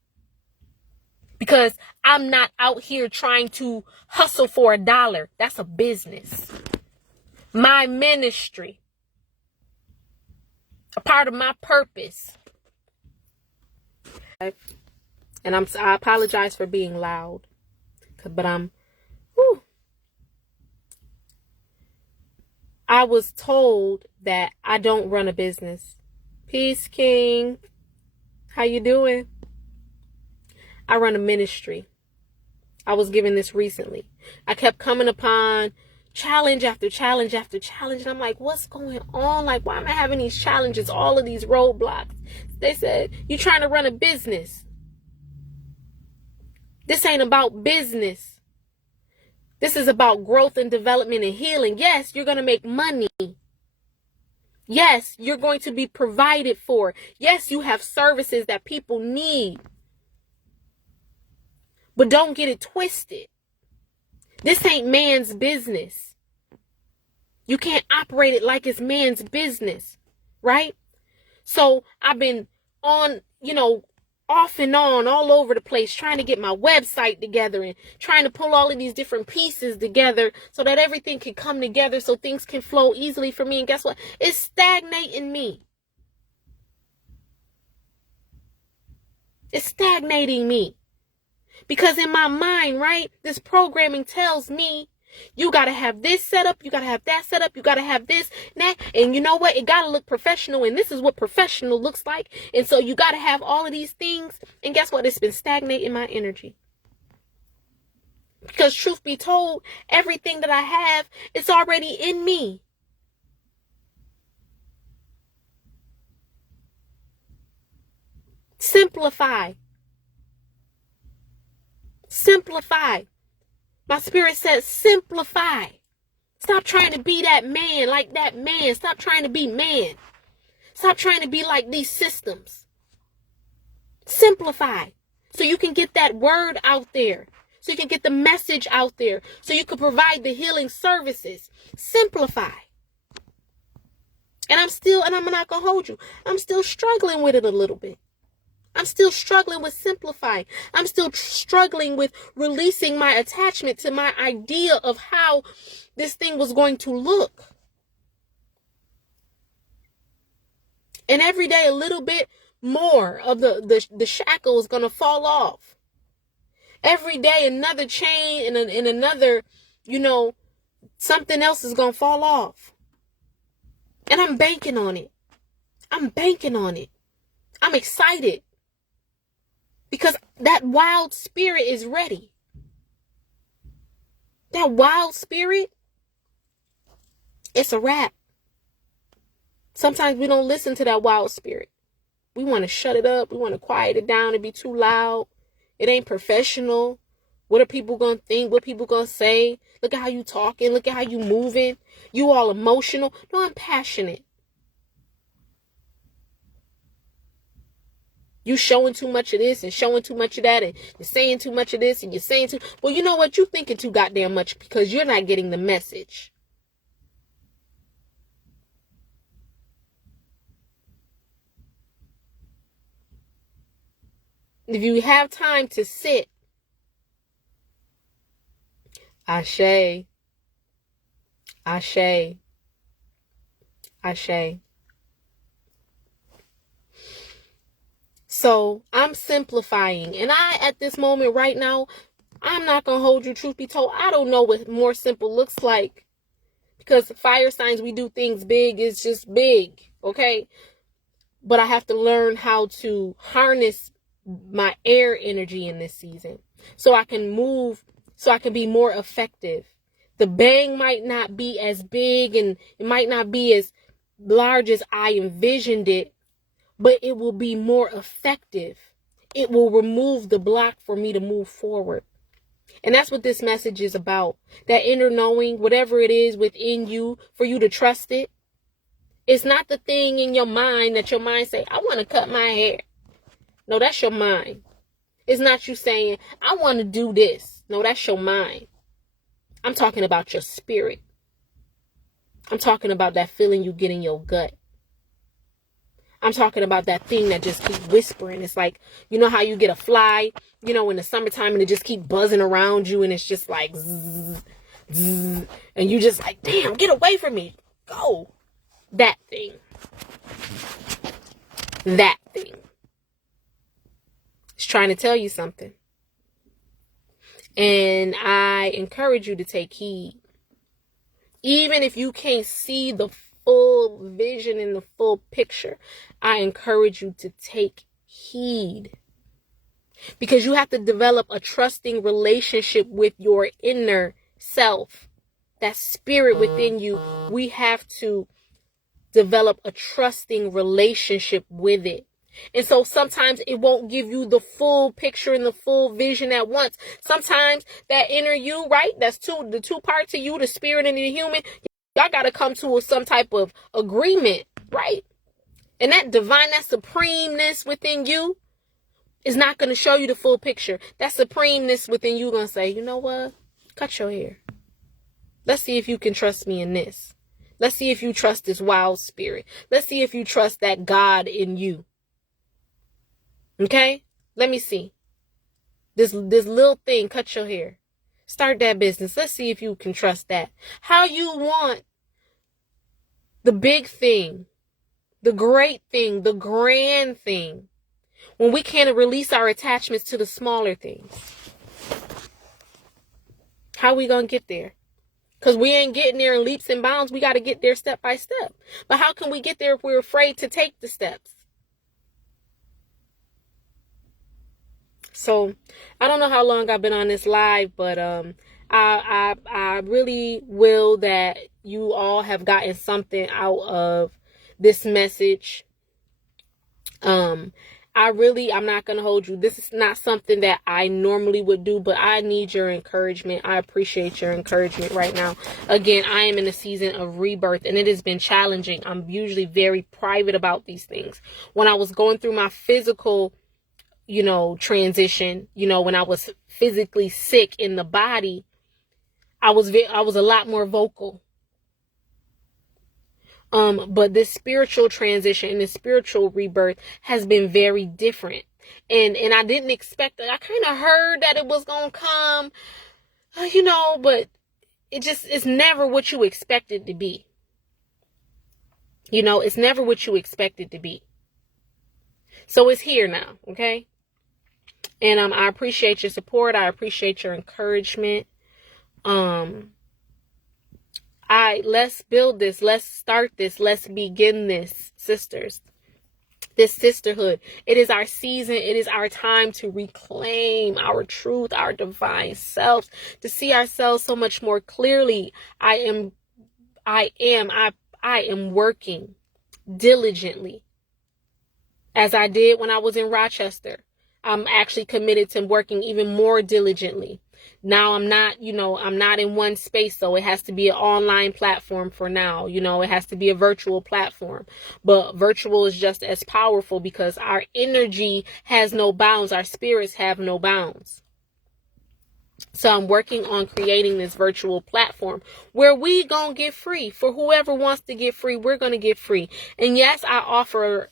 Because I'm not out here trying to hustle for $1. That's a business. My ministry, a part of my purpose. And I apologize for being loud, but I was told that I don't run a business. Peace, King. How you doing? I run a ministry. I was given this recently. I kept coming upon challenge after challenge after challenge. And I'm like, what's going on? Like, why am I having these challenges, all of these roadblocks? They said, you're trying to run a business. This ain't about business. This is about growth and development and healing. Yes, you're going to make money. Yes, you're going to be provided for. Yes, you have services that people need. But don't get it twisted. This ain't man's business. You can't operate it like it's man's business, right? So I've been on, off and on all over the place trying to get my website together and trying to pull all of these different pieces together so that everything can come together so things can flow easily for me. And guess what? It's stagnating me. It's stagnating me. Because in my mind, right, this programming tells me you got to have this set up, you got to have that set up, you got to have this and that. And you know what? It got to look professional. And this is what professional looks like. And so you got to have all of these things. And guess what? It's been stagnating my energy. Because truth be told, everything that I have, it's already in me. Simplify. Simplify. My spirit says simplify. Stop trying to be that man like that man. Stop trying to be man. Stop trying to be like these systems. Simplify. So you can get that word out there. So you can get the message out there. So you can provide the healing services. Simplify. And I'm not going to hold you. I'm still struggling with it a little bit. I'm still struggling with simplifying. I'm still struggling with releasing my attachment to my idea of how this thing was going to look. And every day a little bit more of the shackle is going to fall off. Every day another chain and another, something else is going to fall off. And I'm banking on it. I'm banking on it. I'm excited. Because that wild spirit is ready. That wild spirit, it's a wrap. Sometimes we don't listen to that wild spirit. We want to shut it up. We want to quiet it down and be too loud. It ain't professional. What are people going to think? What people going to say? Look at how you talking. Look at how you moving. You all emotional. No, I'm passionate. You showing too much of this and showing too much of that, and you're saying too much of this and you're saying too. Well, you know what? You thinking too goddamn much because you're not getting the message. If you have time to sit, Ashe, Ashe, Ashe. So I'm simplifying, and at this moment right now, I'm not going to hold you. Truth be told, I don't know what more simple looks like, because fire signs, we do things big. It's just big. Okay. But I have to learn how to harness my air energy in this season so I can move, so I can be more effective. The bang might not be as big and it might not be as large as I envisioned it, but it will be more effective. It will remove the block for me to move forward. And that's what this message is about. That inner knowing, whatever it is within you, for you to trust it. It's not the thing in your mind that your mind say, I want to cut my hair. No, that's your mind. It's not you saying, I want to do this. No, that's your mind. I'm talking about your spirit. I'm talking about that feeling you get in your gut. I'm talking about that thing that just keeps whispering. It's like, you know how you get a fly, you know, in the summertime and it just keep buzzing around you and it's just like, zzz, zzz, and you just like, damn, get away from me. Go. That thing. That thing. It's trying to tell you something. And I encourage you to take heed. Even if you can't see the full vision and the full picture, I encourage you to take heed. Because you have to develop a trusting relationship with your inner self. That spirit within you, we have to develop a trusting relationship with it. And so sometimes it won't give you the full picture and the full vision at once. Sometimes that inner you, right? That's the two parts of you, the spirit and the human. Y'all got to come to some type of agreement, right? And that divine, that supremeness within you is not going to show you the full picture. That supremeness within you going to say, you know what? Cut your hair. Let's see if you can trust me in this. Let's see if you trust this wild spirit. Let's see if you trust that God in you. Okay? Let me see. This little thing, cut your hair. Start that business. Let's see if you can trust that. How you want the big thing, the great thing, the grand thing, when we can't release our attachments to the smaller things. How are we going to get there? Because we ain't getting there in leaps and bounds. We got to get there step by step. But how can we get there if we're afraid to take the steps? So I don't know how long I've been on this live, but I really will that you all have gotten something out of this message. I'm not going to hold you. This is not something that I normally would do, but I need your encouragement. I appreciate your encouragement right now. Again, I am in a season of rebirth and it has been challenging. I'm usually very private about these things. When I was going through my physical, transition, when I was physically sick in the body, I was a lot more vocal. But this spiritual transition and this spiritual rebirth has been very different. And I didn't expect it. I kind of heard that it was going to come, but it's never what you expect it to be. It's never what you expect it to be. So it's here now. Okay. And I appreciate your support. I appreciate your encouragement. Let's build this. Let's start this. Let's begin this, sisters. This sisterhood. It is our season. It is our time to reclaim our truth, our divine selves, to see ourselves so much more clearly. I am working diligently as I did when I was in Rochester. I'm actually committed to working even more diligently. Now I'm not, I'm not in one space, so it has to be an online platform for now. It has to be a virtual platform. But virtual is just as powerful because our energy has no bounds. Our spirits have no bounds. So I'm working on creating this virtual platform where we gonna get free. For whoever wants to get free, we're gonna get free. And yes, I offer,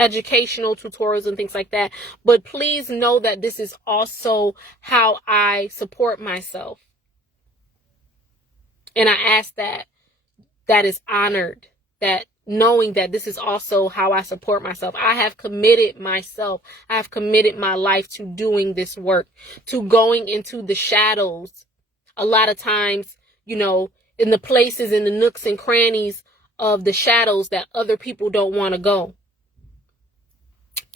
educational tutorials and things like that. But please know that this is also how I support myself. And I ask that is honored, that knowing that this is also how I support myself. I have committed myself. I have committed my life to doing this work, to going into the shadows. A lot of times, in the places, in the nooks and crannies of the shadows that other people don't want to go.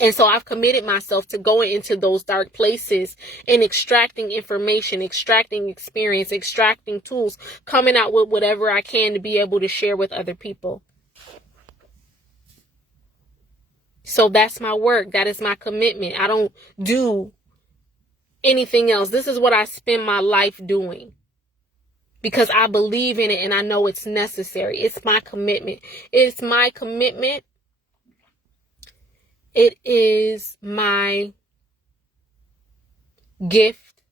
And so I've committed myself to going into those dark places and extracting information, extracting experience, extracting tools, coming out with whatever I can to be able to share with other people. So that's my work. That is my commitment. I don't do anything else. This is what I spend my life doing because I believe in it and I know it's necessary. It's my commitment. It's my commitment. It is my gift,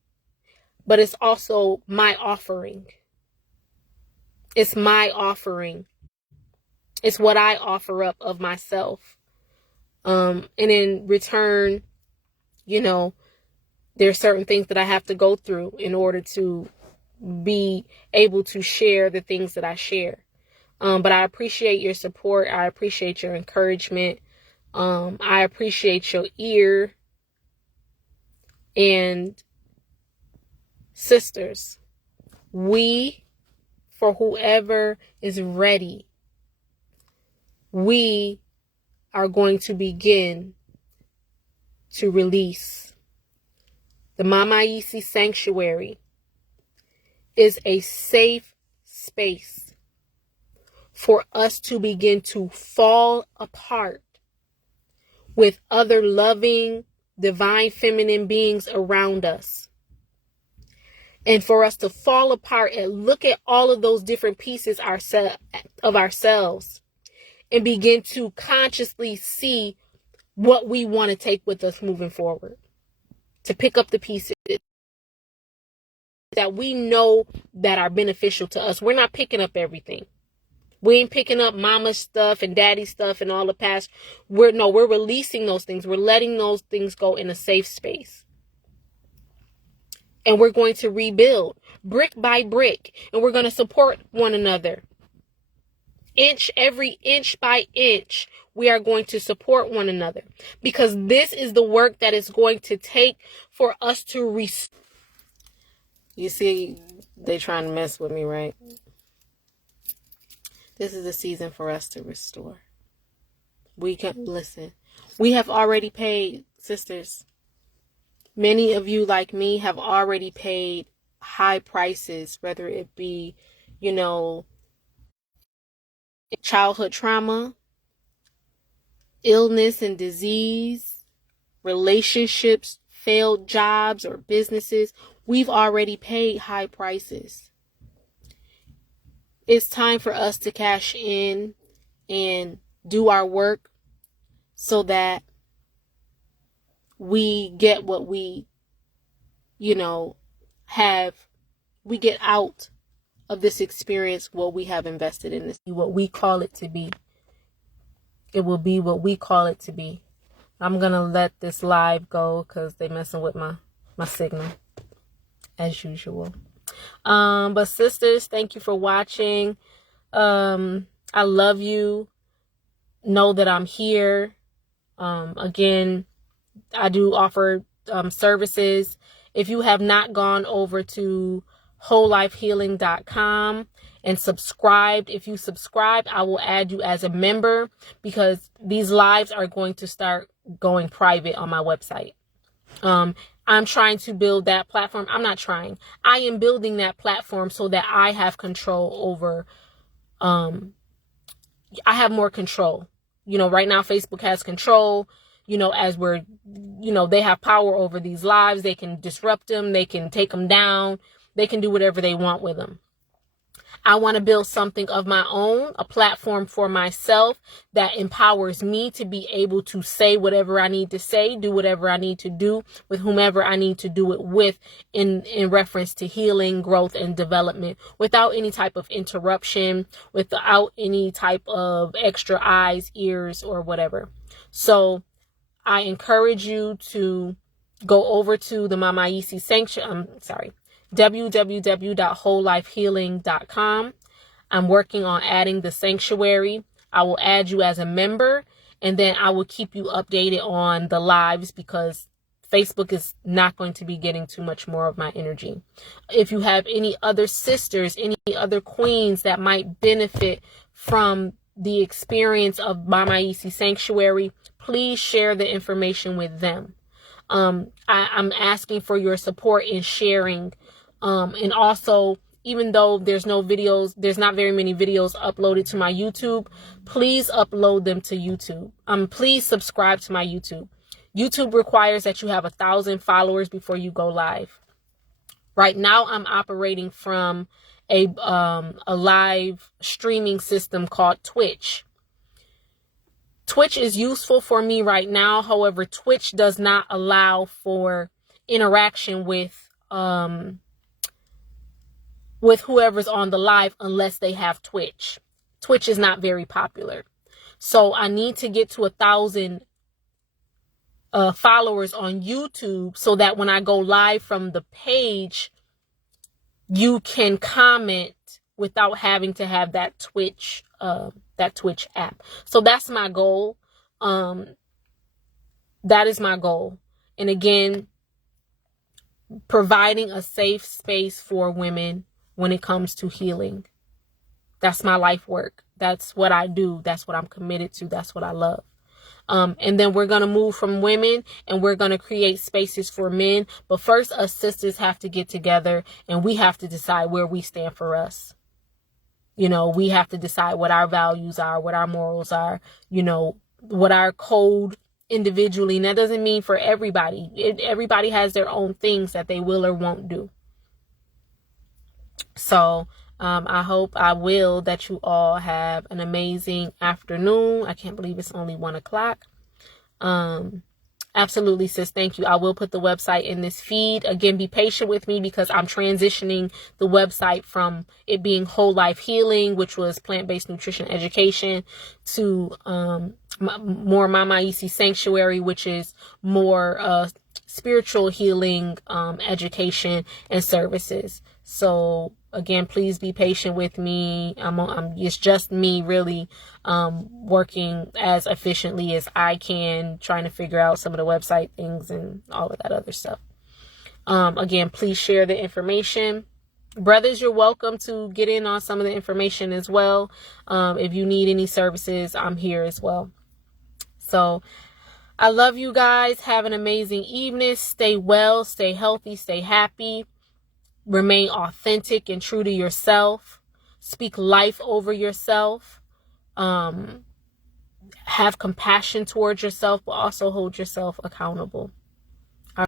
but it's also my offering. It's my offering. It's what I offer up of myself. And in return, there's certain things that I have to go through in order to be able to share the things that I share. But I appreciate your support. I appreciate your encouragement. I appreciate your ear. And sisters, for whoever is ready, we are going to begin to release. The Mama Isi Sanctuary is a safe space for us to begin to fall apart with other loving, divine feminine beings around us. And for us to fall apart and look at all of those different pieces of ourselves and begin to consciously see what we want to take with us moving forward. To pick up the pieces that we know that are beneficial to us. We're not picking up everything. We ain't picking up mama's stuff and daddy's stuff and all the past. We're releasing those things. We're letting those things go in a safe space. And we're going to rebuild brick by brick. And we're going to support one another. Every inch by inch, we are going to support one another. Because this is the work that is going to take for us to restore. You see, they trying to mess with me, right? This is the season for us to restore. We can listen. We have already paid, sisters. Many of you, like me, have already paid high prices, whether it be, childhood trauma, illness and disease, relationships, failed jobs or businesses. We've already paid high prices. It's time for us to cash in and do our work so that we get what we, we get out of this experience, what we have invested in this, what we call it to be. It will be what we call it to be. I'm going to let this live go because they're messing with my signal as usual. But sisters, thank you for watching. I love you. Know that I'm here. Again, I do offer services. If you have not gone over to wholelifehealing.com and subscribed, if you subscribe, I will add you as a member because these lives are going to start going private on my website. I'm trying to build that platform. I'm not trying. I am building that platform so that I have control over I have more control. Right now Facebook has control, as we're, they have power over these lives. They can disrupt them. They can take them down. They can do whatever they want with them. I want to build something of my own, a platform for myself that empowers me to be able to say whatever I need to say, do whatever I need to do with whomever I need to do it with in reference to healing, growth, and development without any type of interruption, without any type of extra eyes, ears, or whatever. So I encourage you to go over to the Mizah'ni Sanctuary. www.wholelifehealing.com. I'm working on adding the sanctuary. I will add you as a member, and then I will keep you updated on the lives because Facebook is not going to be getting too much more of my energy. If you have any other sisters, any other queens that might benefit from the experience of Mizah'ni Sanctuary, please share the information with them. I'm asking for your support in sharing. And also, even though there's not very many videos uploaded to my YouTube, please upload them to YouTube. Please subscribe to my YouTube. YouTube requires that you have 1,000 followers before you go live. Right now, I'm operating from a live streaming system called Twitch. Twitch is useful for me right now. However, Twitch does not allow for interaction with whoever's on the live unless they have Twitch. Twitch is not very popular. So I need to get to 1,000 followers on YouTube so that when I go live from the page, you can comment without having to have that Twitch app. So that's my goal. That is my goal. And again, providing a safe space for women when it comes to healing. That's my life work. That's what I do. That's what I'm committed to. That's what I love. And then we're going to move from women and we're going to create spaces for men. But first, us sisters have to get together and we have to decide where we stand for us. We have to decide what our values are, what our morals are, what our code individually. And that doesn't mean for everybody. Everybody has their own things that they will or won't do. So I hope that you all have an amazing afternoon. I can't believe it's only 1 o'clock. Absolutely, sis. Thank you. I will put the website in this feed. Again, be patient with me because I'm transitioning the website from it being Whole Life Healing, which was plant-based nutrition education, to more Mizah'ni Sanctuary, which is more spiritual healing education and services. So again, please be patient with me. It's just me really working as efficiently as I can, trying to figure out some of the website things and all of that other stuff. Again, please share the information. Brothers, you're welcome to get in on some of the information as well. If you need any services, I'm here as well. So I love you guys. Have an amazing evening. Stay well, stay healthy, stay happy. Remain authentic and true to yourself. Speak life over yourself. Have compassion towards yourself, but also hold yourself accountable.